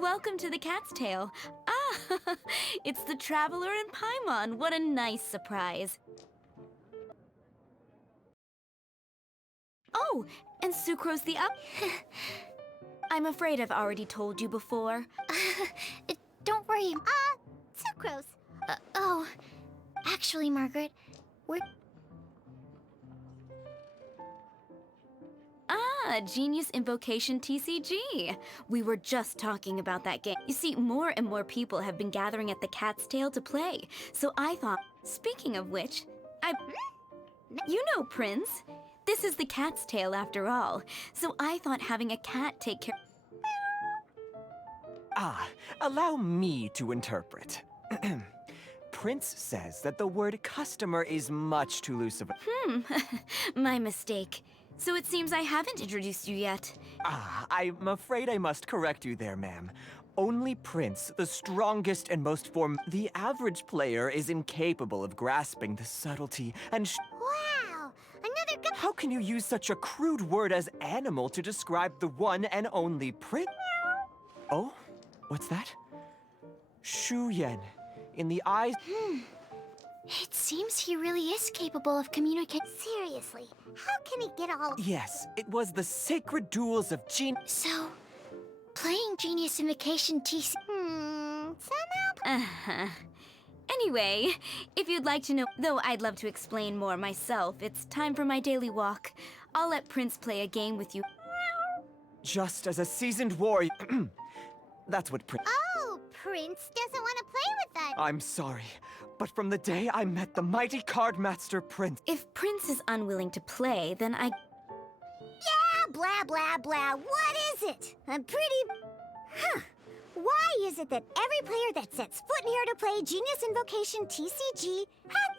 Welcome to the Cat's Tail. Ah, it's the Traveler and Paimon. What a nice surprise. Oh, and Sucrose the up. I'm afraid I've already told you before. Don't worry. Sucrose. Oh, actually, Margaret, we're... Ah, Genius Invocation TCG. We were just talking about that game. You see, more and more people have been gathering at the Cat's Tail to play. So I thought, speaking of which, You know, Prince. This is the Cat's Tail after all. So I thought having a cat take care... Allow me to interpret. Prince says that the word customer is much too loose of a... My mistake. So it seems I haven't introduced you yet. I'm afraid I must correct you there, ma'am. Only Prince, the strongest and most The average player is incapable of grasping the subtlety and Wow! Another guy... How can you use such a crude word as animal to describe the one and only Prince? Oh? What's that? Shu Yen. In the eyes... It seems he really is capable of communicating. Seriously, how can he get all... Yes, it was the sacred duels of So, playing Genius Invocation TC... Uh-huh. Anyway, if you'd like to know... Though I'd love to explain more myself, it's time for my daily walk. I'll let Prince play a game with you. Just as a seasoned warrior... That's what Prince... Oh, Prince doesn't want to play with us. I'm sorry, but from the day I met the mighty card master Prince... If Prince is unwilling to play, then I... Yeah, blah, blah, blah. What is it? I'm pretty... Why is it that every player that sets foot in here to play Genius Invocation TCG...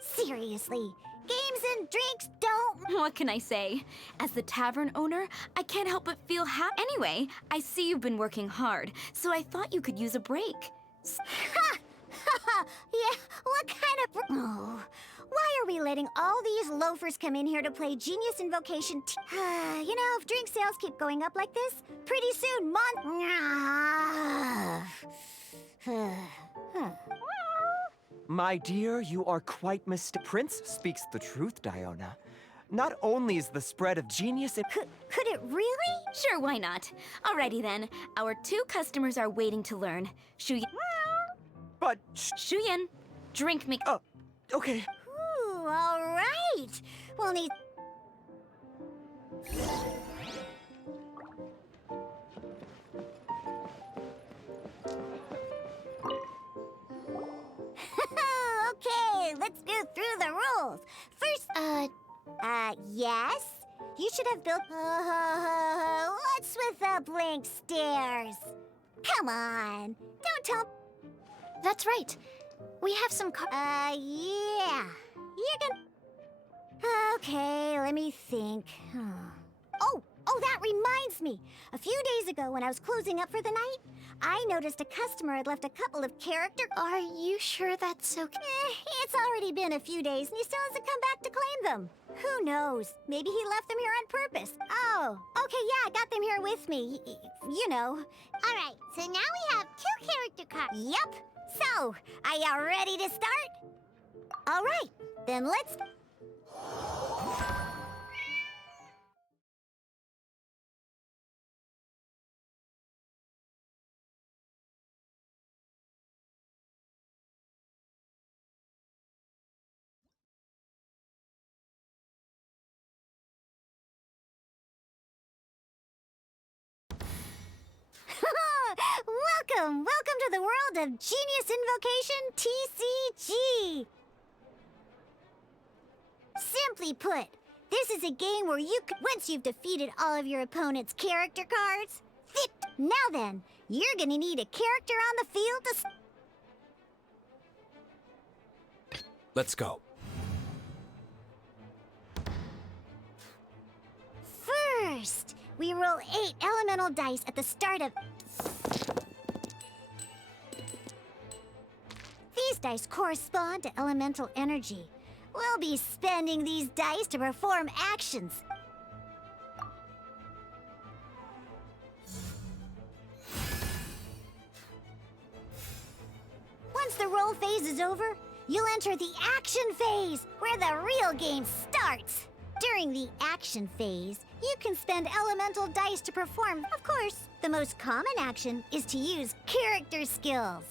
seriously, games and drinks don't... What can I say? As the tavern owner, I can't help but feel happy. Anyway, I see you've been working hard, so I thought you could use a break. Yeah, what kind of... Oh, why are we letting all these loafers come in here to play Genius Invocation You know, if drink sales keep going up like this, pretty soon My dear, you are quite mistaken. Prince speaks the truth, Diona. Not only is the spread of genius... Could it really? Sure, why not? Alrighty then. Our 2 customers are waiting to learn. Shuyen. But... Shuyen, drink me... Oh, okay. Ooh, all right. We'll need... Okay, let's go through the rules. First, yes? You should have built... what's with the blank stairs? Come on, don't tell... That's right. We have some yeah. You can... Okay, let me think. Oh, that reminds me. A few days ago, when I was closing up for the night, I noticed a customer had left a couple of character... Are you sure that's okay? It's already been a few days, and he still hasn't come back to claim them. Who knows? Maybe he left them here on purpose. Oh, okay, yeah, I got them here with me. You know. All right, so now we have 2 character cards. Yep. So, are you ready to start? All right, then let's... Welcome to the world of Genius Invocation TCG! Simply put, this is a game where once you've defeated all of your opponent's character cards, now then, you're gonna need a character on the field to... Let's go. First, we roll 8 elemental dice at the start of... These dice correspond to elemental energy. We'll be spending these dice to perform actions. the role phase is over, you'll enter the action phase, where the real game starts. During the action phase, you can spend elemental dice to perform. Of course, the most common action is to use character skills.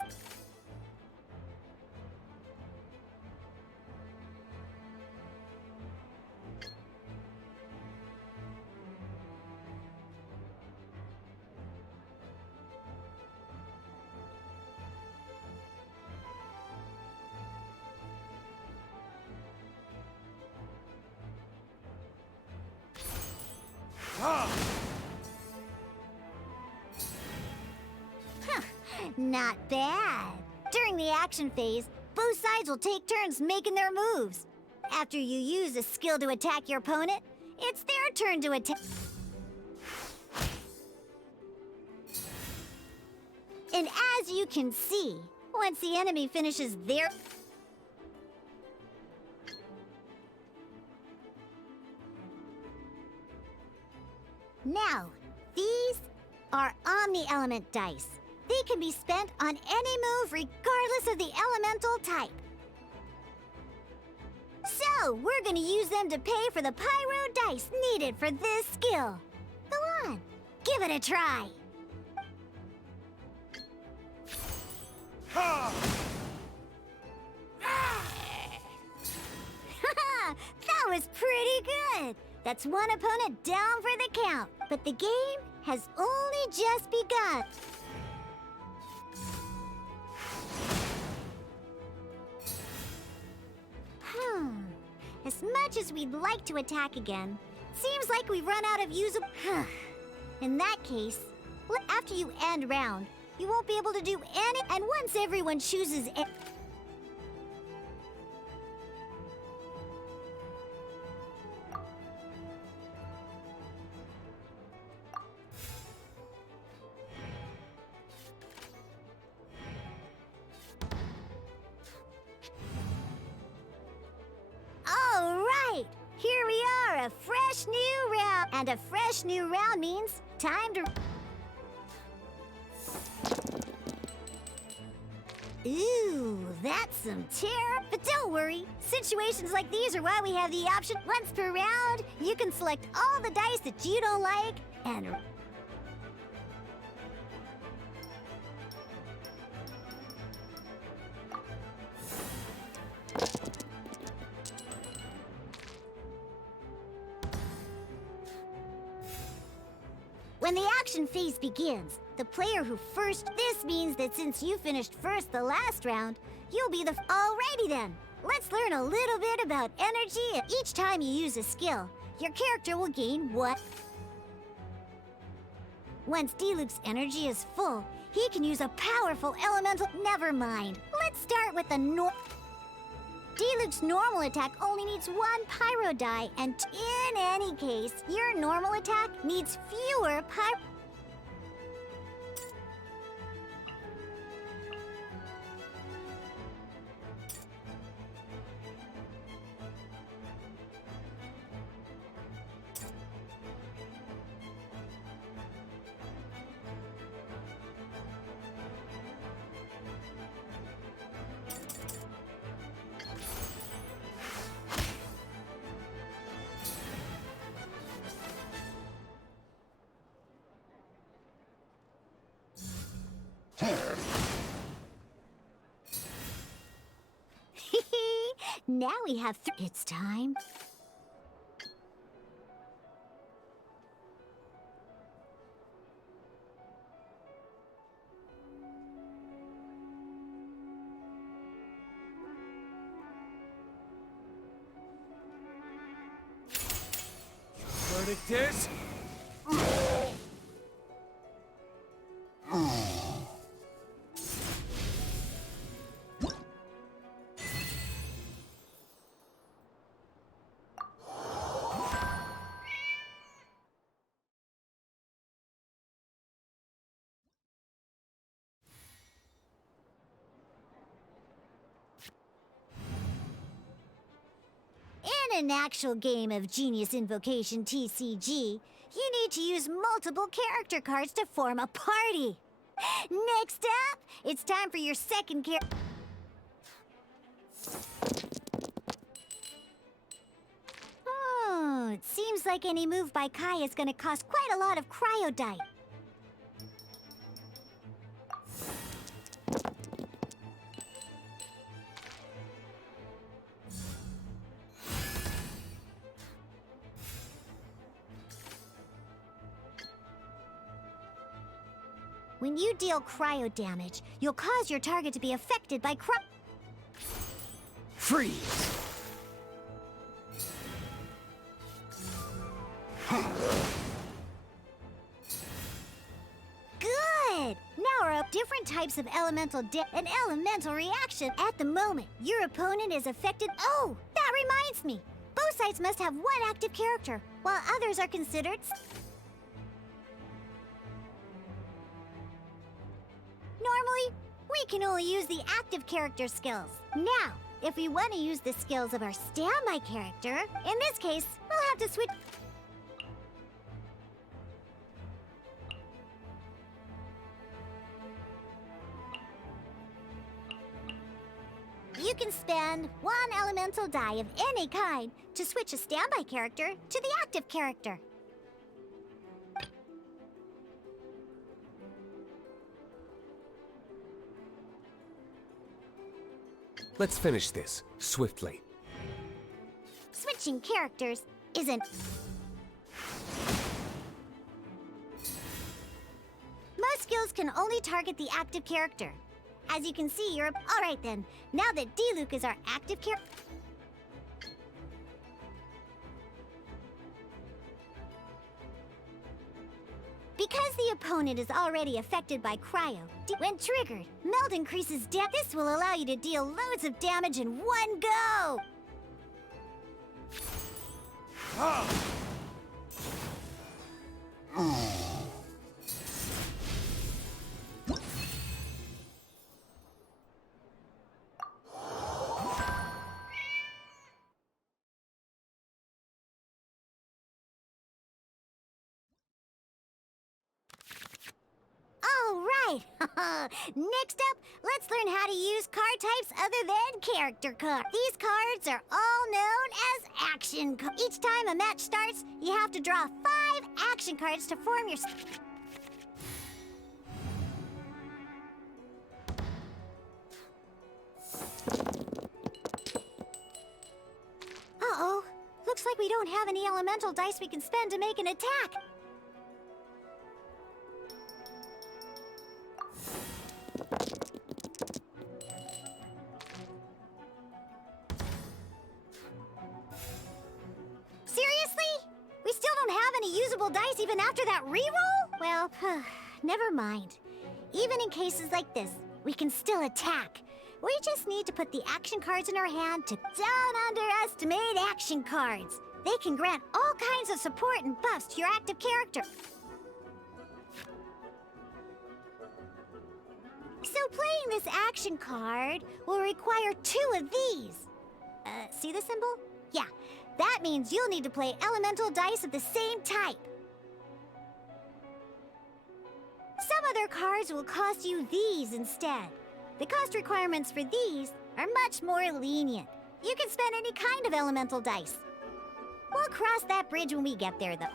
Not bad. During the action phase, both sides will take turns making their moves. After you use a skill to attack your opponent, it's their turn to attack. And as you can see, once the enemy finishes their... Now, these are Omni-Element dice. They can be spent on any move regardless of the elemental type. So, we're gonna use them to pay for the pyro dice needed for this skill. Go on, give it a try. That was pretty good. That's one opponent down for the count. But the game has only just begun. As much as we'd like to attack again, seems like we've run out of usable... In that case, after you end round, you won't be able to do any... And once everyone chooses... All right, here we are, a fresh new round. And a fresh new round means time to... Ooh, that's some terror. But don't worry, situations like these are why we have the option. Once per round, you can select all the dice that you don't like and... When the action phase begins, the player who first... This means that since you finished first the last round, you'll be the... Alrighty then, let's learn a little bit about energy. Each time you use a skill, your character will gain what? Once Diluc's energy is full, he can use a powerful elemental... Never mind, let's start with the Diluc's normal attack only needs one pyro die, and in any case, your normal attack needs fewer pyro... Now we have It's time. Verdict is... In an actual game of Genius Invocation TCG, you need to use multiple character cards to form a party. Next up, it's time for your second character. like any move by Kai is gonna cost quite a lot of cryodite. When you deal cryo damage, you'll cause your target to be affected by Freeze! Good! Now we're up different types of an elemental reaction. At the moment, your opponent is affected. Oh, that reminds me. Both sides must have one active character, while others are considered. Normally, we can only use the active character skills. Now, if we want to use the skills of our standby character, in this case, we'll have to switch. You can spend one elemental die of any kind to switch a standby character to the active character. Let's finish this, swiftly. Switching characters isn't... Most skills can only target the active character. As you can see, you're... Alright then, now that D-Luke is our active character... Because the opponent is already affected by cryo, when triggered, melt increases damage. This will allow you to deal loads of damage in one go! All right! Next up, let's learn how to use card types other than character cards. These cards are all known as action cards. Each time a match starts, you have to draw 5 action cards to form your... Uh-oh. Looks like we don't have any elemental dice we can spend to make an attack. Seriously? We still don't have any usable dice even after that reroll? Well, never mind. Even in cases like this, we can still attack. We just need to put the action cards in our hand to don't underestimate action cards. They can grant all kinds of support and buffs to your active character. So playing this action card will require 2 of these. See the symbol? Yeah, that means you'll need to play elemental dice of the same type. Some other cards will cost you these instead. The cost requirements for these are much more lenient. You can spend any kind of elemental dice. We'll cross that bridge when we get there, though.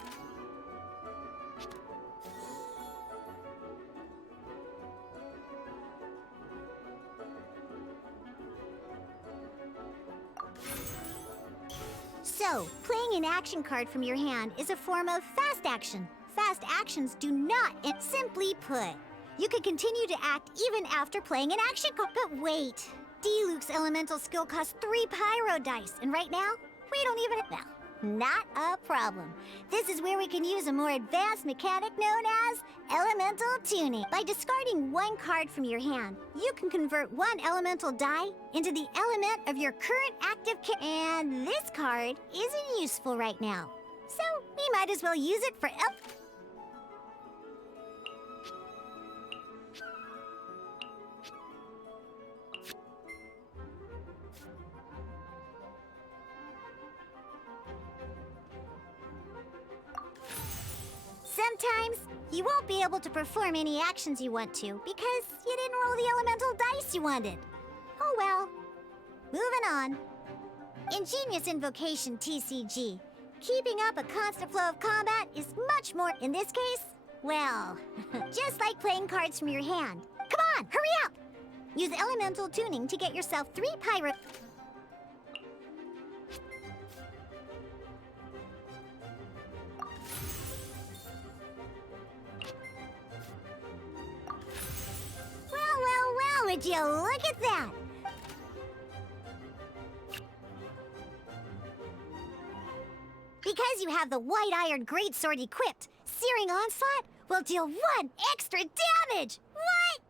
So, playing an action card from your hand is a form of fast action. Fast actions do not, and simply put, you can continue to act even after playing an action card. But wait, D-Luke's elemental skill costs 3 pyro dice, and right now, we don't even... Well, not a problem. This is where we can use a more advanced mechanic known as elemental tuning. By discarding 1 card from your hand, you can convert 1 elemental die into the element of your current active and this card isn't useful right now. So, we might as well use it for Sometimes, you won't be able to perform any actions you want to because you didn't roll the elemental dice you wanted. Oh well. Moving on. Ingenious Invocation TCG. Keeping up a constant flow of combat is much more, in this case, well, just like playing cards from your hand. Come on, hurry up! Use elemental tuning to get yourself 3 pyro... Well, would you look at that? Because you have the White Iron Greatsword equipped, Searing Onslaught will deal 1 extra damage! What?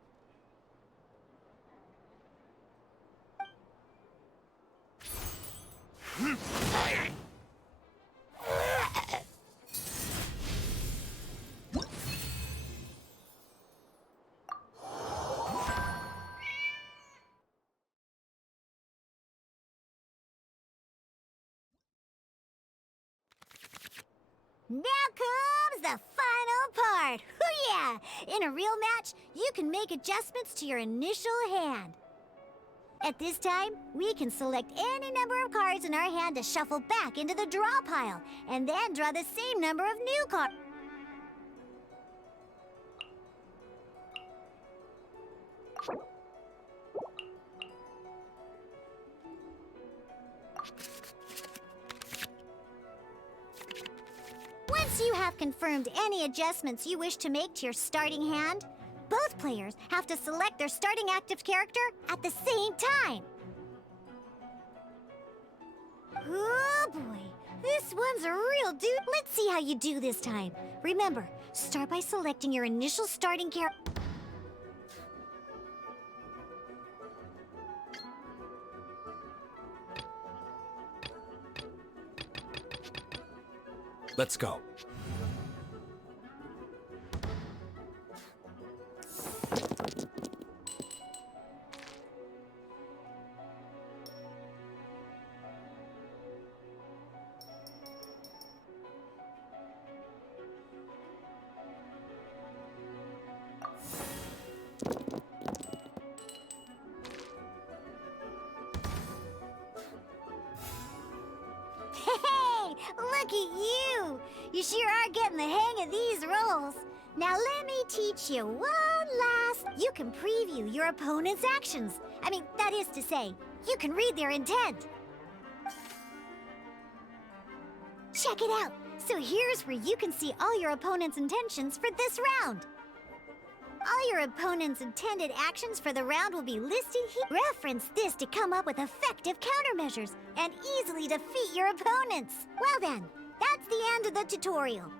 Now comes the final part! Hoo yeah! In a real match, you can make adjustments to your initial hand. At this time, we can select any number of cards in our hand to shuffle back into the draw pile, and then draw the same number of new cards. Once you have confirmed any adjustments you wish to make to your starting hand, both players have to select their starting active character at the same time. Oh boy, this one's a real dude. Let's see how you do this time. Remember, start by selecting your initial starting character. Let's go. Hey, look at you! You sure are getting the hang of these rolls. Now let me teach you one last... You can preview your opponent's actions. I mean, that is to say, you can read their intent. Check it out. So here's where you can see all your opponent's intentions for this round. All your opponent's intended actions for the round will be listed here. Reference this to come up with effective countermeasures and easily defeat your opponents. Well then, that's the end of the tutorial.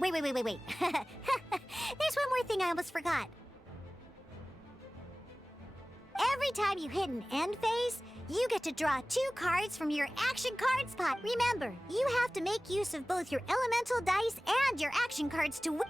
Wait. There's one more thing I almost forgot. Every time you hit an end phase, you get to draw 2 cards from your action cards pot. Remember, you have to make use of both your elemental dice and your action cards to win.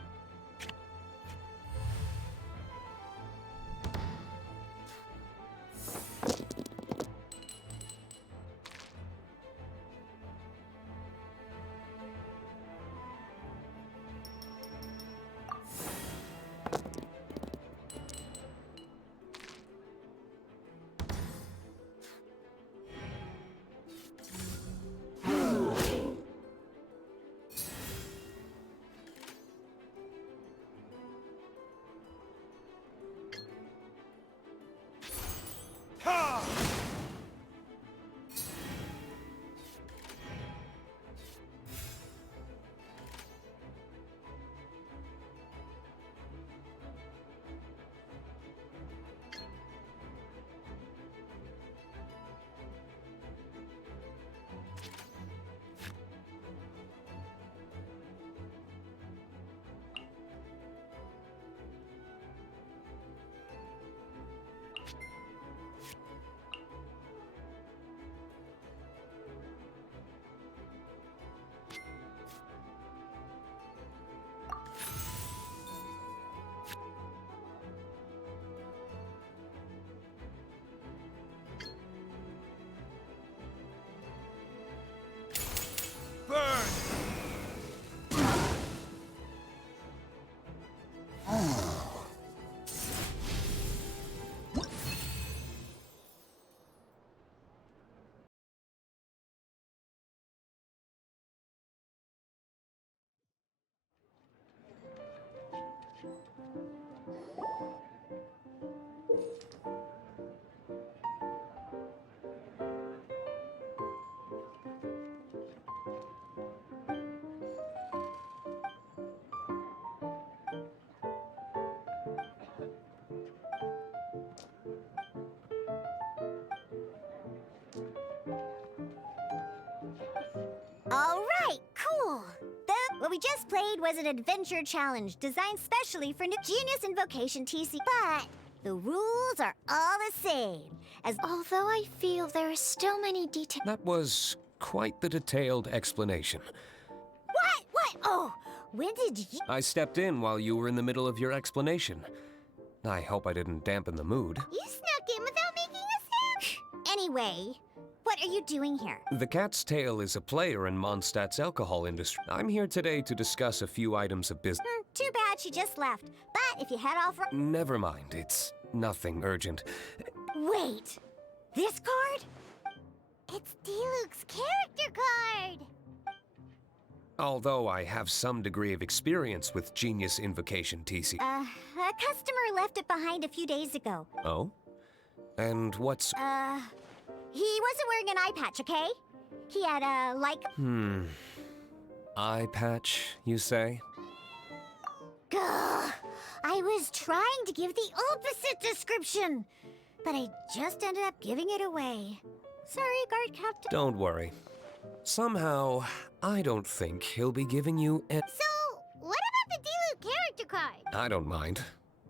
All right, cool. What we just played was an adventure challenge designed specially for new Genius Invocation TCG. But the rules are all the same. Although I feel there are still many details. That was quite the detailed explanation. What? Oh, when did you? I stepped in while you were in the middle of your explanation. I hope I didn't dampen the mood. You snuck in without making a sound. Anyway, what are you doing here? The Cat's Tail is a player in Mondstadt's alcohol industry. I'm here today to discuss a few items of business. Too bad she just left. But if you head off right... Never mind, it's nothing urgent. Wait, this card? It's Diluc's character card! Although I have some degree of experience with Genius Invocation TCG. A customer left it behind a few days ago. Oh? And what's... He wasn't wearing an eye patch, okay? He had Eye patch, you say? Gah! I was trying to give the opposite description, but I just ended up giving it away. Sorry, guard captain. Don't worry. Somehow, I don't think he'll be giving you a... So, what about the Diluc character card? I don't mind.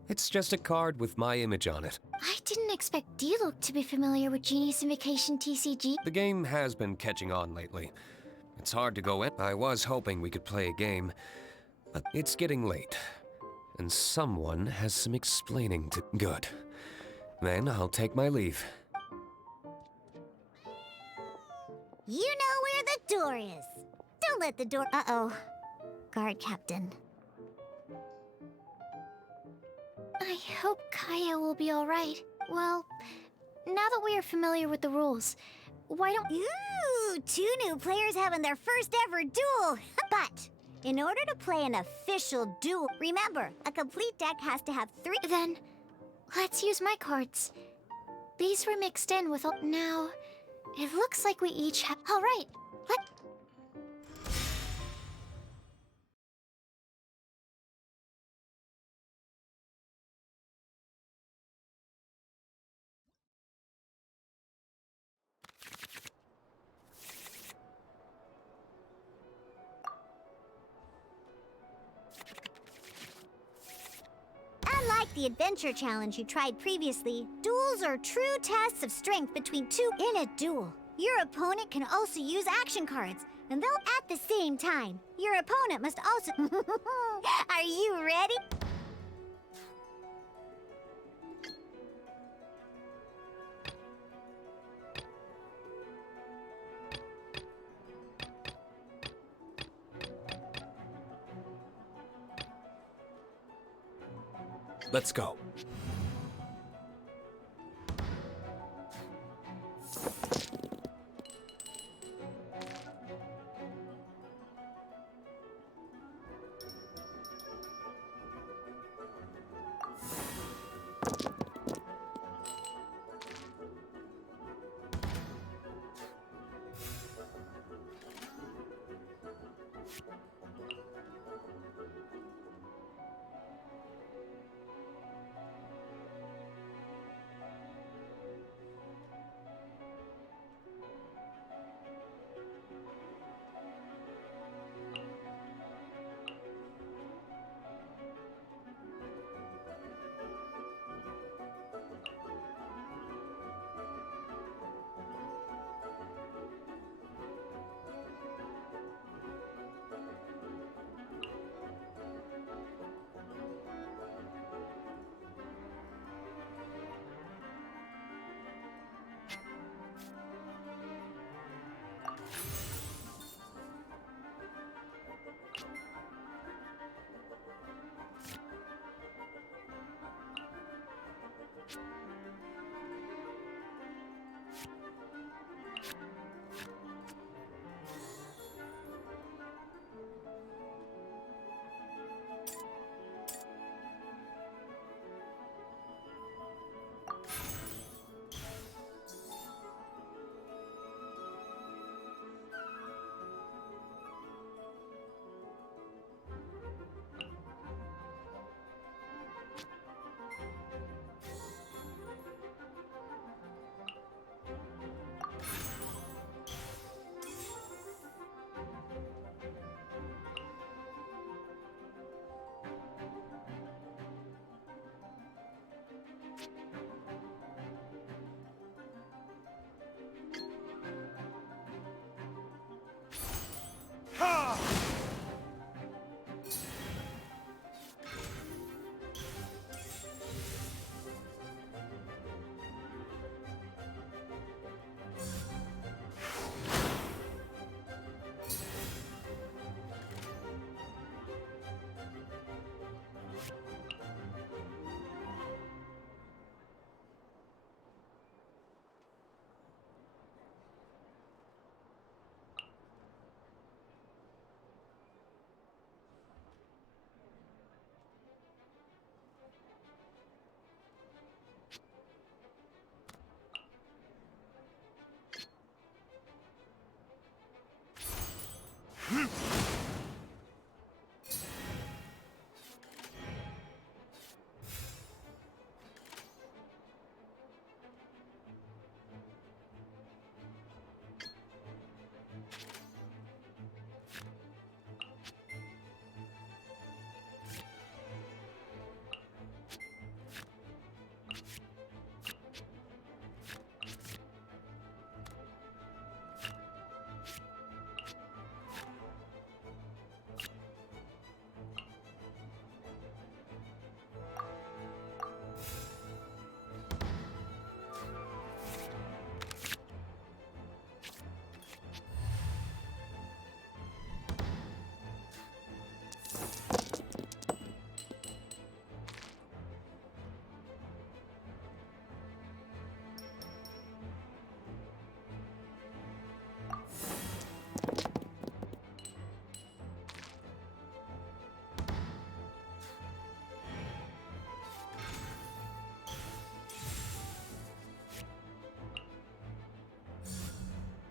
It's just a card with my image on it. I didn't expect Diluc to be familiar with Genius Invocation TCG. The game has been catching on lately. It's hard to go in. I was hoping we could play a game, but it's getting late. And someone has some explaining to... Good. Then I'll take my leave. You know where the door is. Don't let the door... Uh-oh. Guard captain. I hope Kaya will be all right. Well, now that we are familiar with the rules, why don't... Ooh, 2 new players having their first ever duel. But in order to play an official duel, remember, a complete deck has to have 3... Then, let's use my cards. These were mixed in with all... Now, it looks like we each have... All right, let... the adventure challenge you tried previously, duels are true tests of strength between two. In a duel, your opponent can also use action cards, and they'll at the same time. Your opponent must also. Are you ready? Let's go.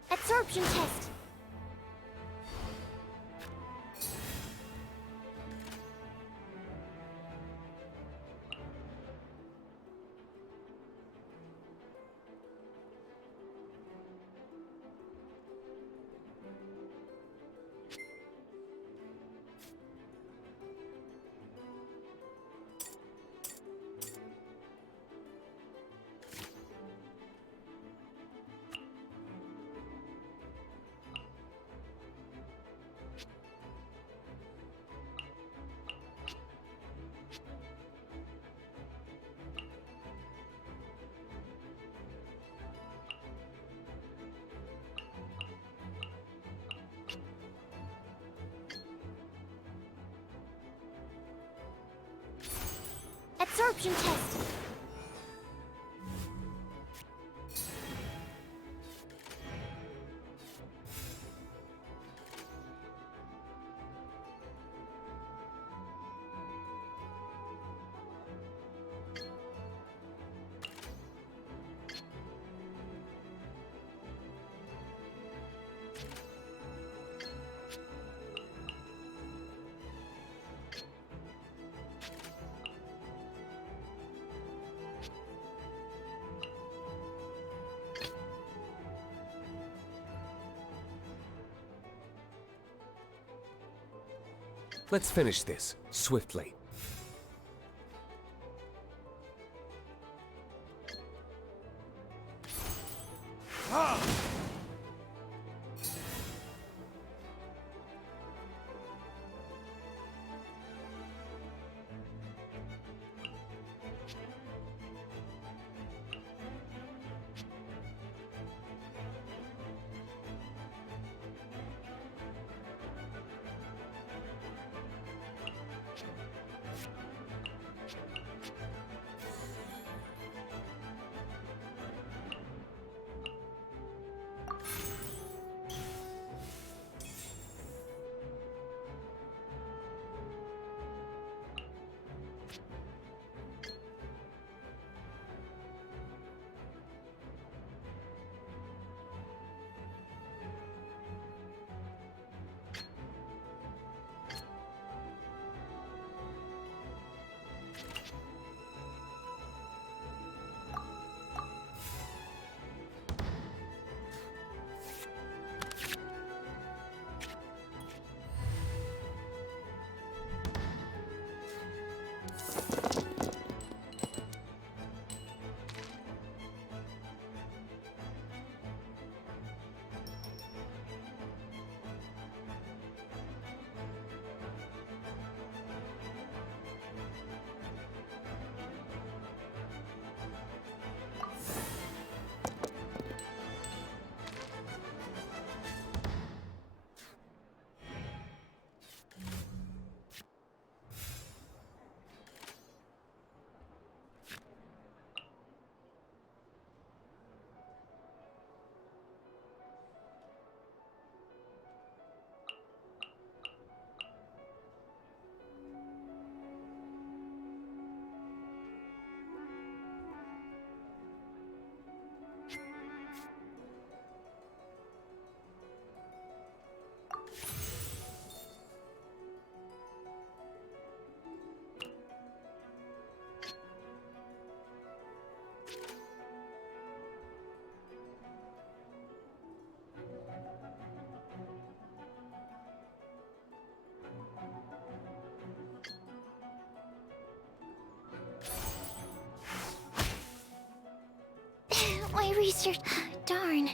Absorption test. absorption test. Let's finish this, swiftly. My research... Darn.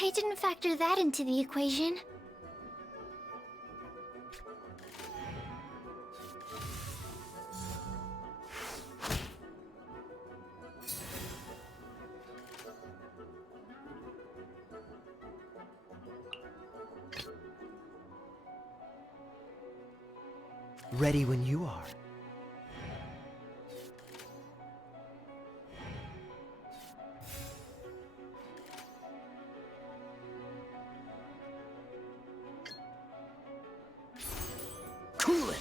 I didn't factor that into the equation. Ready when you are. Cool it!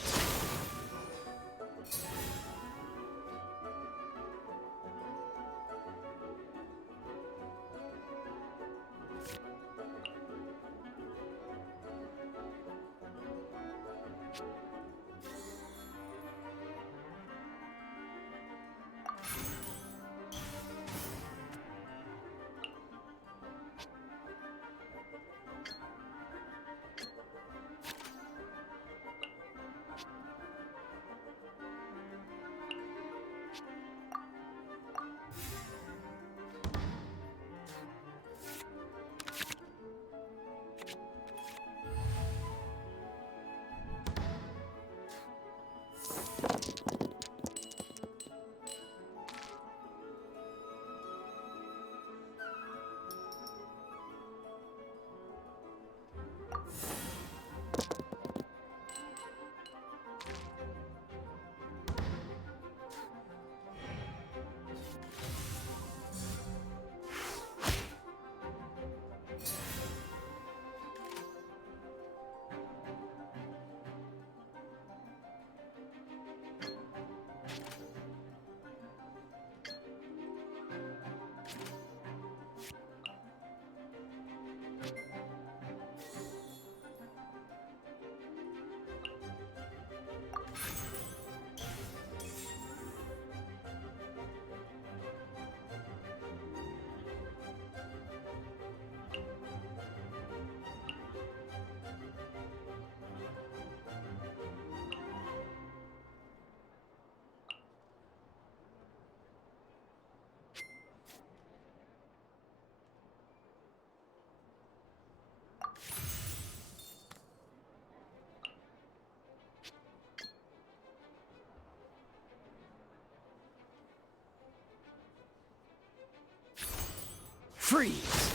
Freeze!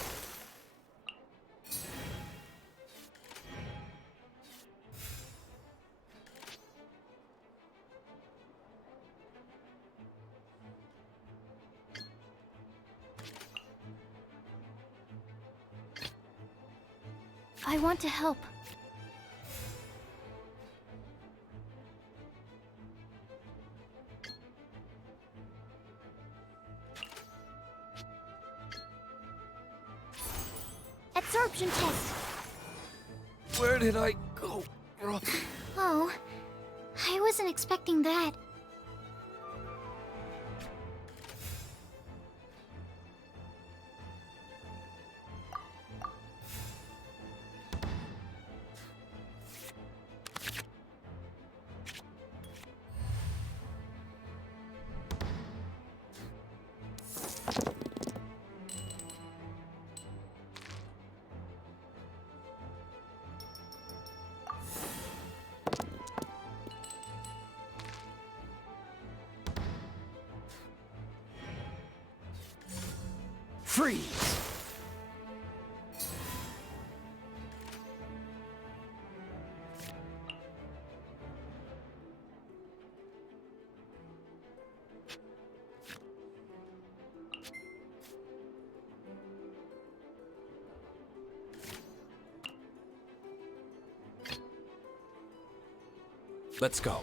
I want to help. Absorption test. Where did I go wrong? Oh, I wasn't expecting that. Freeze! Let's go.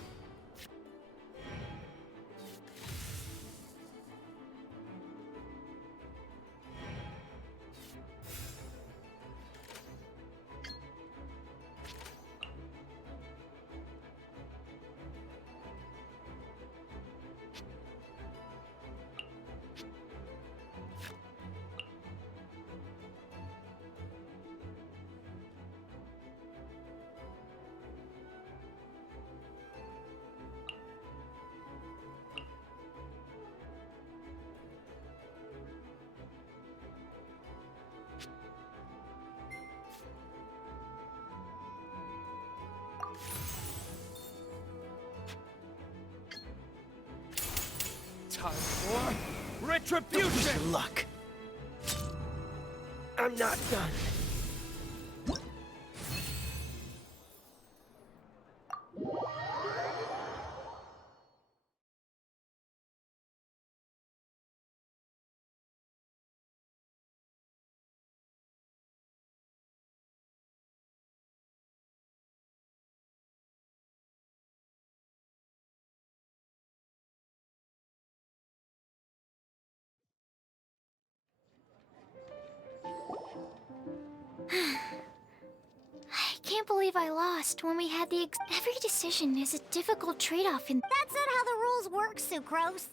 Time for retribution! Good luck. I'm not done. I can't believe I lost when we had the every decision is a difficult trade-off in— That's not how the rules work, Sucrose.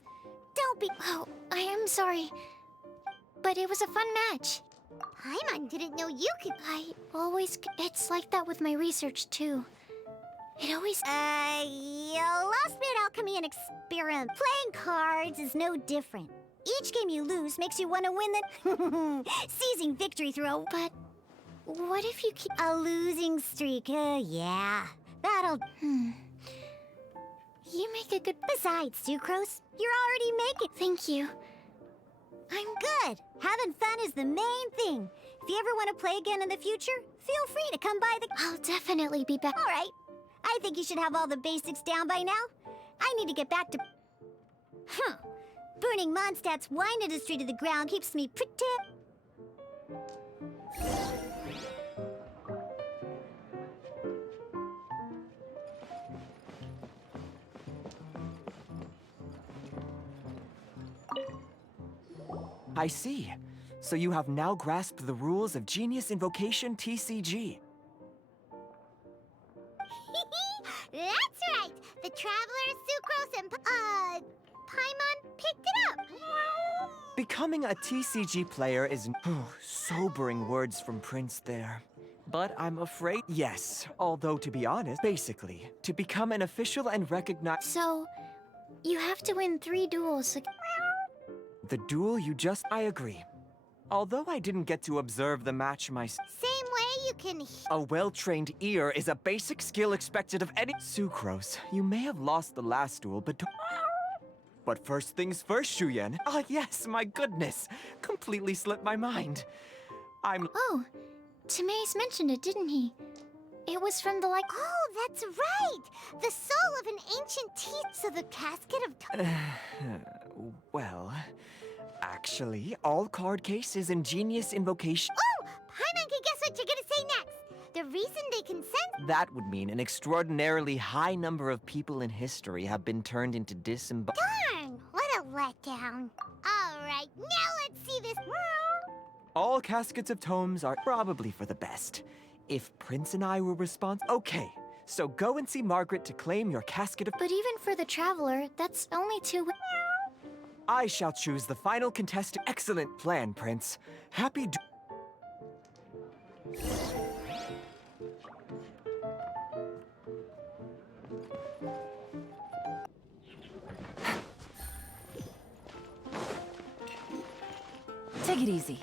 Don't be— Oh, I am sorry. But it was a fun match. Paimon didn't know you could— I always— It's like that with my research, too. It always— You lost me at Alchemy and Experiment. Playing cards is no different. Each game you lose makes you want to win the— seizing victory through a— But what if you keep— a losing streak. Yeah. That'll— You make a good— Besides, Sucrose, you're already making— Thank you. I'm Good. Having fun is the main thing. If you ever want to play again in the future, feel free to come by the— I'll definitely be back. All right. I think you should have all the basics down by now. I need to get back to— Burning Mondstadt's wine industry to the ground keeps me pretty— I see. So you have now grasped the rules of Genius Invocation TCG. That's right! The Traveler, Sucrose, and Paimon picked it up! Becoming a TCG player is sobering words from Prince there. But I'm afraid, yes. Although, to be honest, basically, to become an official and recognized— So, you have to win 3 duels. The duel you just— I agree. Although I didn't get to observe the match myself, Same way you can— a well-trained ear is a basic skill expected of any— Sucrose, you may have lost the last duel, but But first things first, Shuyen. Ah, yes, my goodness. Completely slipped my mind. Oh, Timaeus mentioned it, didn't he? It was from the Oh, that's right! The soul of an ancient so the casket of... Well, actually, all card cases ingenious invocation... Oh! Paimon can guess what you're gonna say next! The reason they can sense... That would mean an extraordinarily high number of people in history have been turned into Darn! What a letdown. Alright, now let's see this... All caskets of tomes are probably for the best. If Prince and I were responsible... Okay, so go and see Margaret to claim your casket of... But even for the Traveler, that's only 2 weeks. I shall choose the final contestant. Excellent plan, Prince. Happy Take it easy.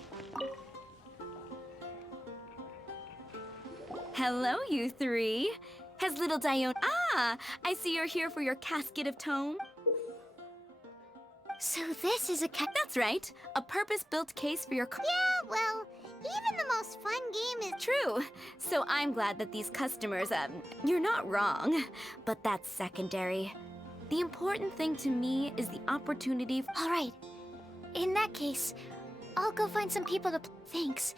Hello, you three. Has little Dione... Ah, I see you're here for your casket of tome. So this is a That's right. A purpose-built case for your... Yeah, well, even the most fun game is... True. So I'm glad that these customers, you're not wrong. But that's secondary. The important thing to me is the opportunity... All right. In that case, I'll go find some people to... Thanks.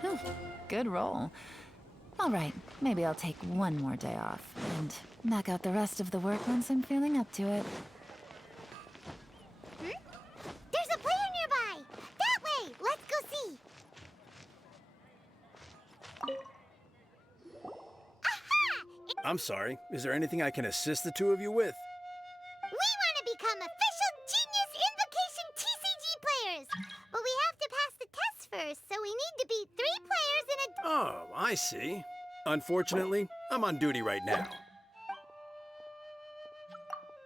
Whew, good roll. All right, maybe I'll take one more day off and knock out the rest of the work once I'm feeling up to it. There's a player nearby! That way! Let's go see! Aha! I'm sorry. Is there anything I can assist the two of you with? We want to become official Genius Invocation TCG players! But we have to pass the test first, so we need to beat 3 players in a... Oh, I see. Unfortunately, I'm on duty right now.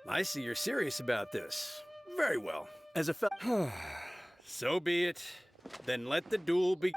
I see you're serious about this. Very well. As a So be it. Then let the duel be...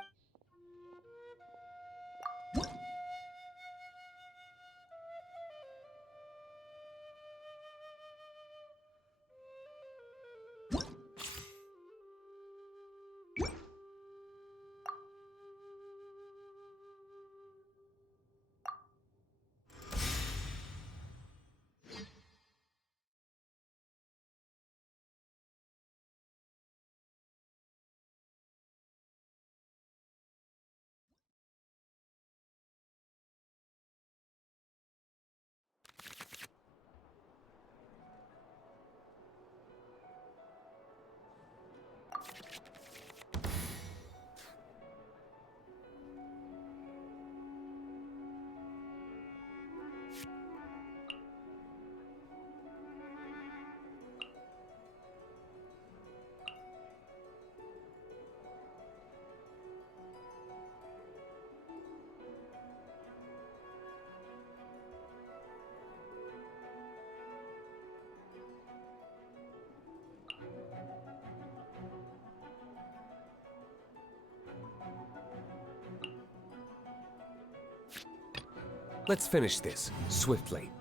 Let's finish this, swiftly.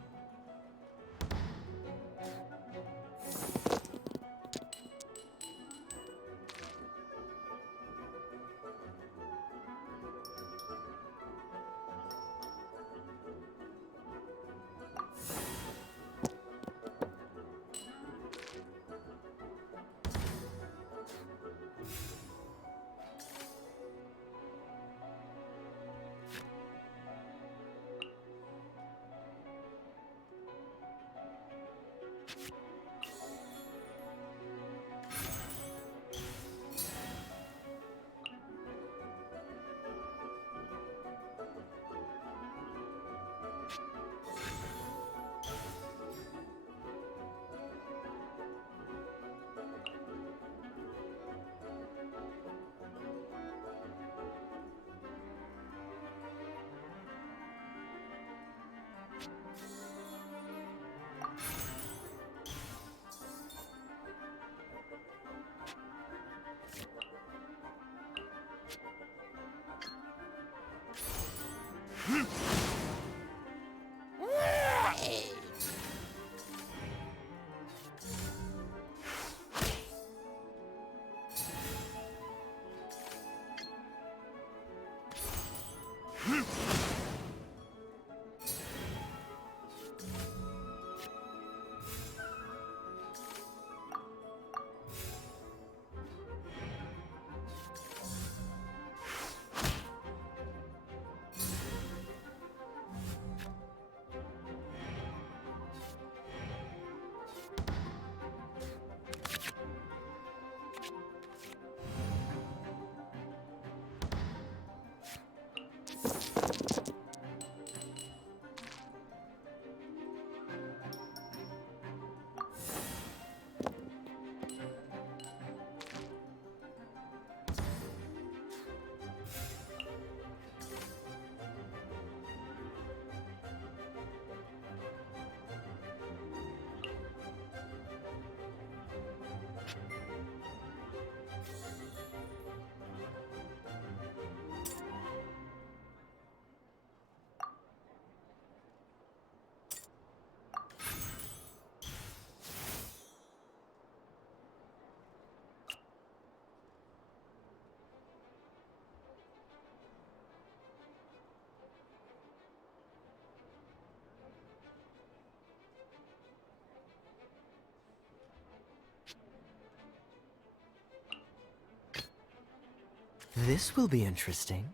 This will be interesting.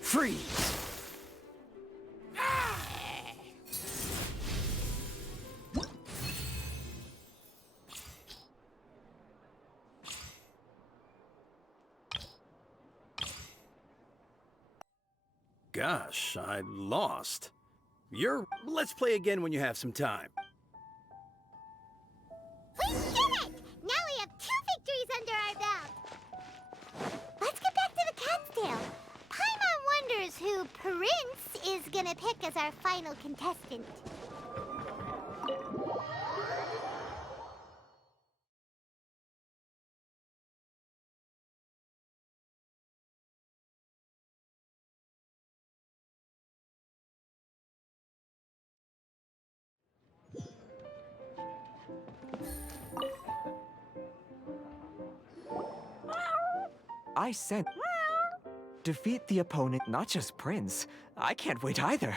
Freeze! Gosh, I lost. Let's play again when you have some time. We did it! Now we have 2 victories under our belt. Let's get back to the cat's tail. Paimon wonders who Prince is gonna pick as our final contestant. I sent. Defeat the opponent, not just Prince. I can't wait either.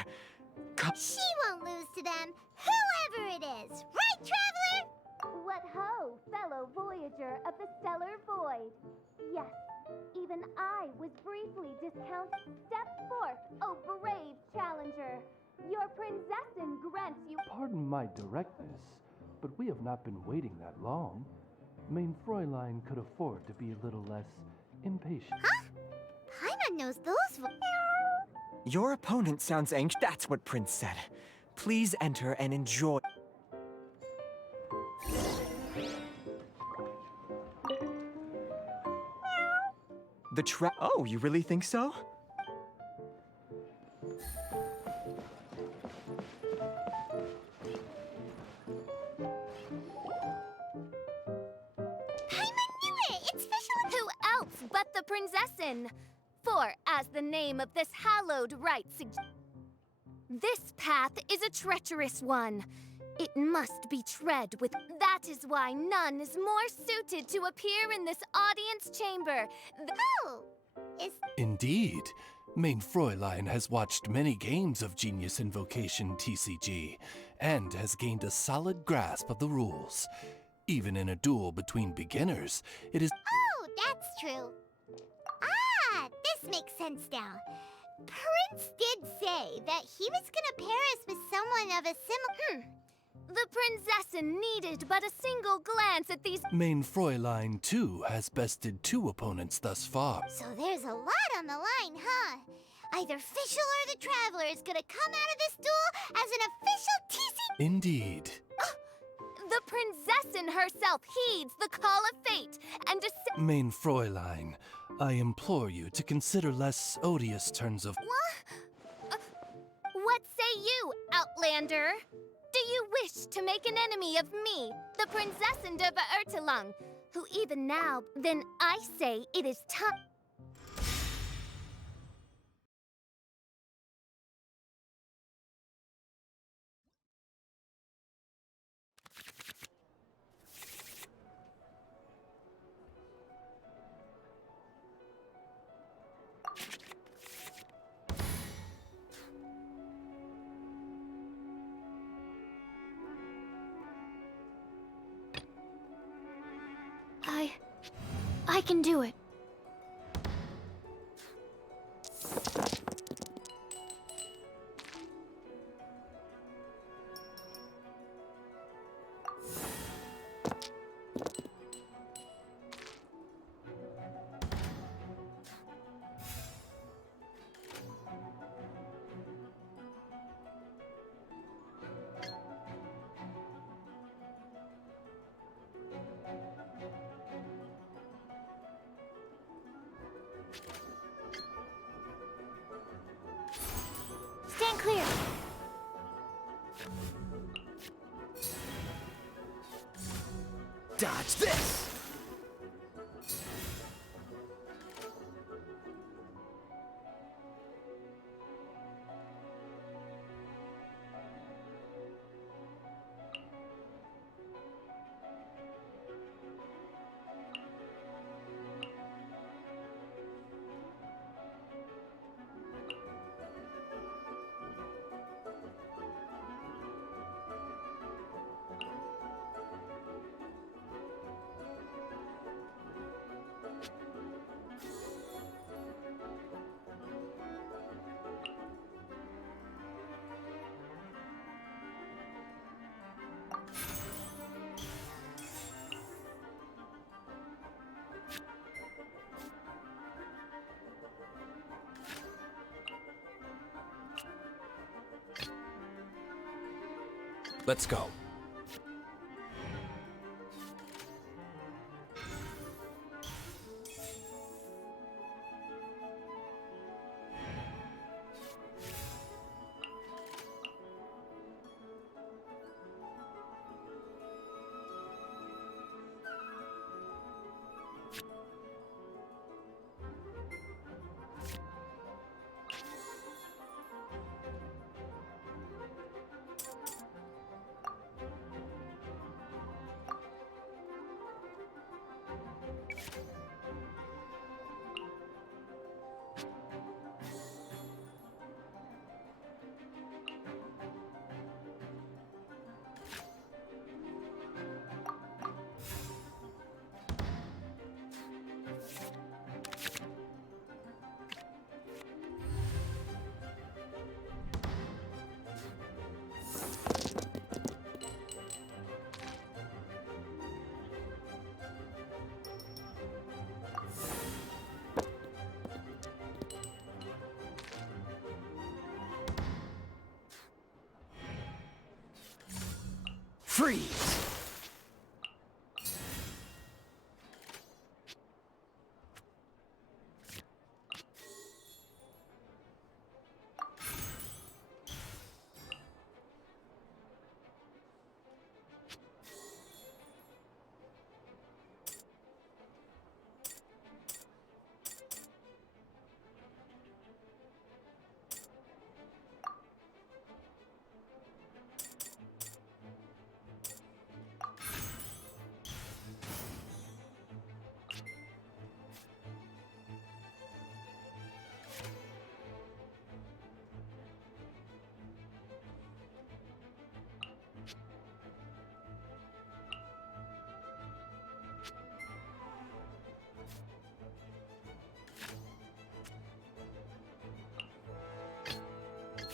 She won't lose to them, whoever it is. Right, Traveler? What ho, fellow voyager of the stellar void. Yes, even I was briefly discounted. Step forth, O brave challenger. Your princessin grants you... Pardon my directness, but we have not been waiting that long. Main Fräulein could afford to be a little less impatient. Huh? Paimon knows those Your opponent sounds anxious. That's what Prince said. Please enter and enjoy. Oh, you really think so? It's special. Who else but the princessin? For, as the name of this hallowed rite suggests, this path is a treacherous one. It must be tread with. That is why none is more suited to appear in this audience chamber. Oh, is... Indeed. Main Fräulein has watched many games of Genius Invocation TCG, and has gained a solid grasp of the rules. Even in a duel between beginners, it is... Oh, that's true. Ah, this makes sense now. Prince did say that he was gonna pair us with someone of a similar... The princessin needed but a single glance at these... Main Fräulein, too, has bested 2 opponents thus far. So there's a lot on the line, huh? Either Fischl or the Traveler is gonna come out of this duel as an official TC... Indeed. The princessin herself heeds the call of fate and Main Fräulein, I implore you to consider less odious turns of... What say you, Outlander? Do you wish to make an enemy of me, the princessin de Beertelung, who even now, then I say it is time... I can do it. Stand clear. Dodge this! Let's go. Freeze!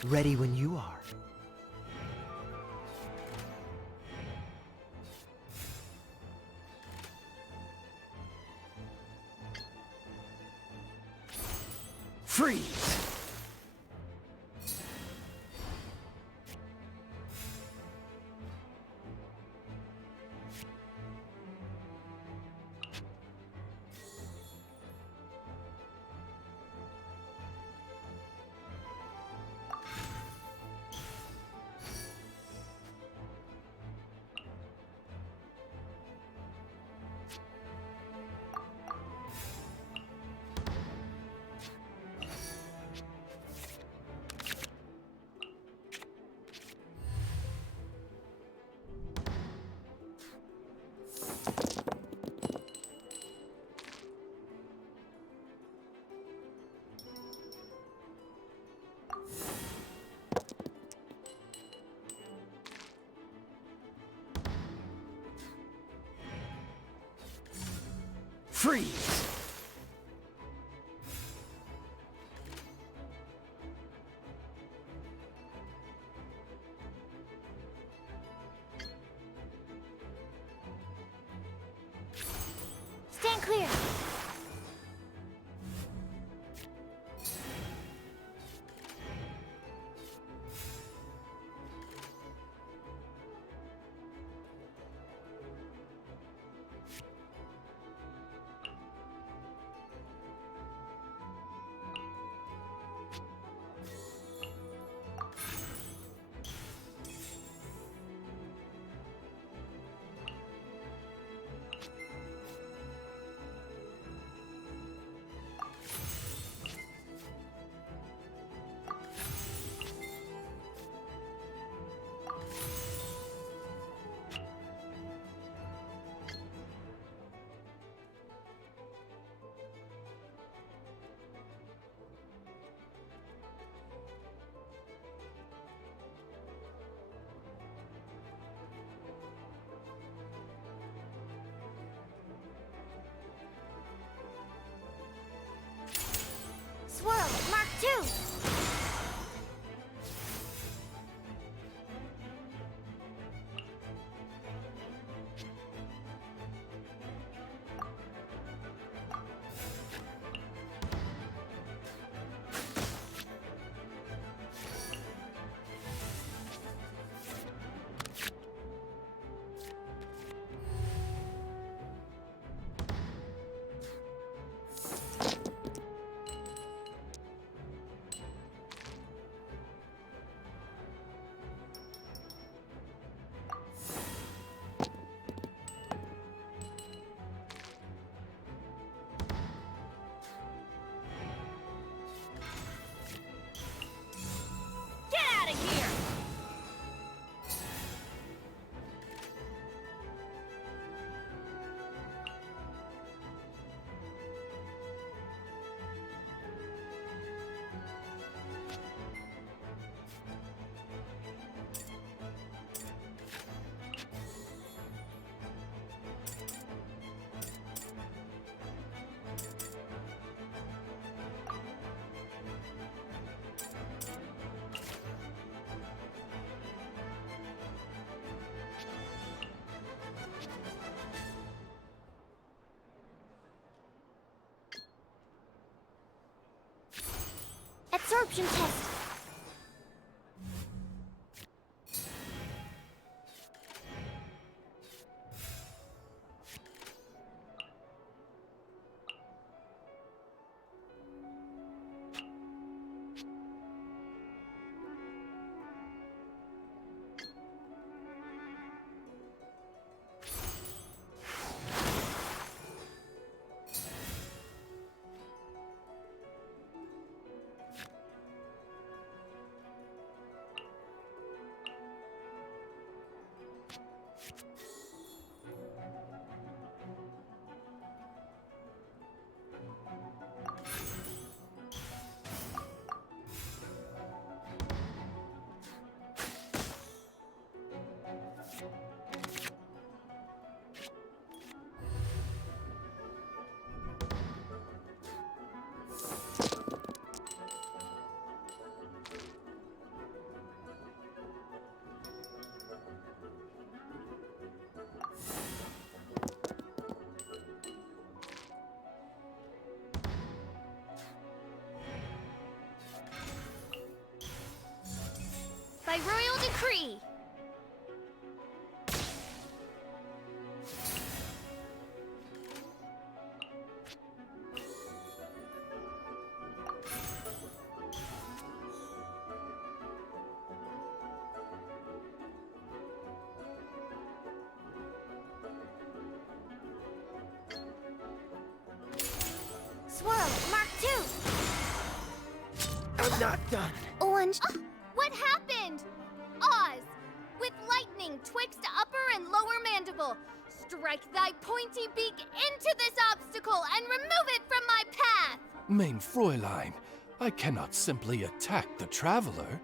Ready when you are. Freeze! Freeze! Stand clear. Swirl, Mark 2! Absorption test. by royal decree. Swirl, Mark 2. I'm not done. What happened? Oz, with lightning twixt upper and lower mandible, strike thy pointy beak into this obstacle and remove it from my path! Mein Fräulein, I cannot simply attack the traveler.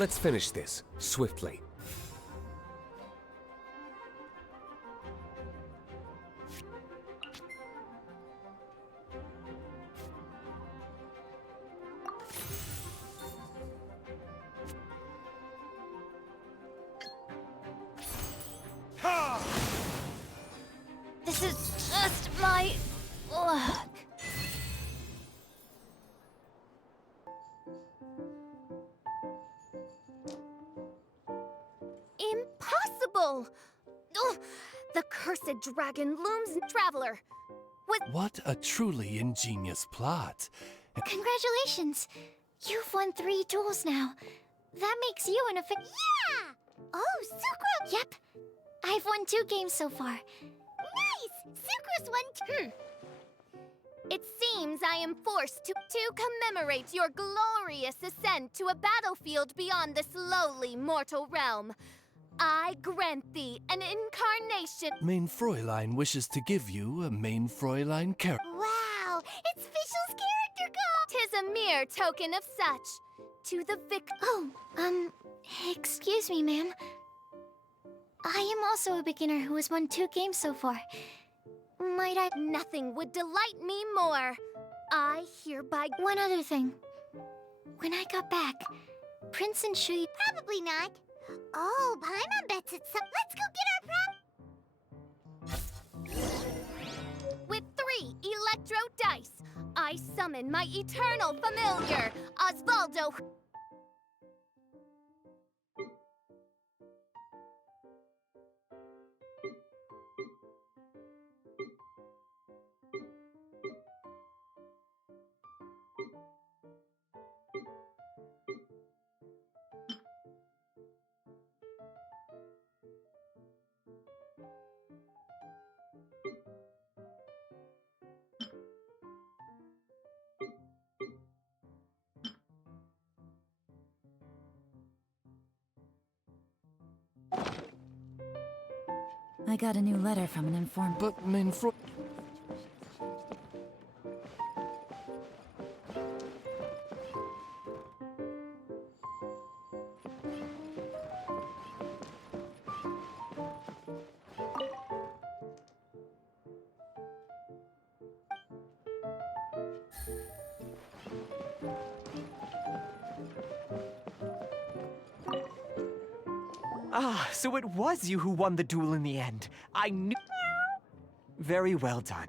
Let's finish this, swiftly. This is just my luck. Impossible! Ugh, the cursed dragon looms, traveler. What a truly ingenious plot. Congratulations! You've won 3 duels now. That makes you an official. Yeah! Oh, Sucra! Yep. I've won 2 games so far. Nice! Sucra's won It seems I am forced to commemorate your glorious ascent to a battlefield beyond this lowly mortal realm. I grant thee an incarnation. Mein Fräulein wishes to give you a Mein Fräulein character. Wow! It's Fischl's character call! 'Tis a mere token of such. To the Oh, excuse me, ma'am. I am also a beginner who has won 2 games so far. Might I? Nothing would delight me more. I hereby... One other thing. When I got back, Prince and Shui... Probably not. Oh, Paimon bets it's some. Let's go get our With 3 electro dice, I summon my eternal familiar, Osvaldo. I got a new letter from an informed. But Mein Fräulein... Ah, so it was you who won the duel in the end. I knew. Very well done.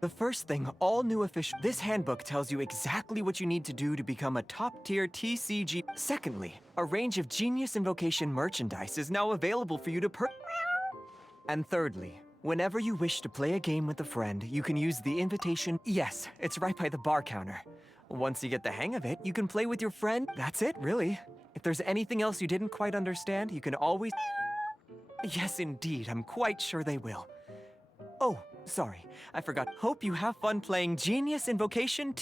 The first thing, all new official. This handbook tells you exactly what you need to do to become a top-tier TCG. Secondly, a range of Genius Invocation merchandise is now available for you to And thirdly, whenever you wish to play a game with a friend, you can use the invitation. Yes, it's right by the bar counter. Once you get the hang of it, you can play with your friend. That's it, really. If there's anything else you didn't quite understand, you can always... Yes, indeed, I'm quite sure they will. Oh, sorry, I forgot. Hope you have fun playing Genius Invocation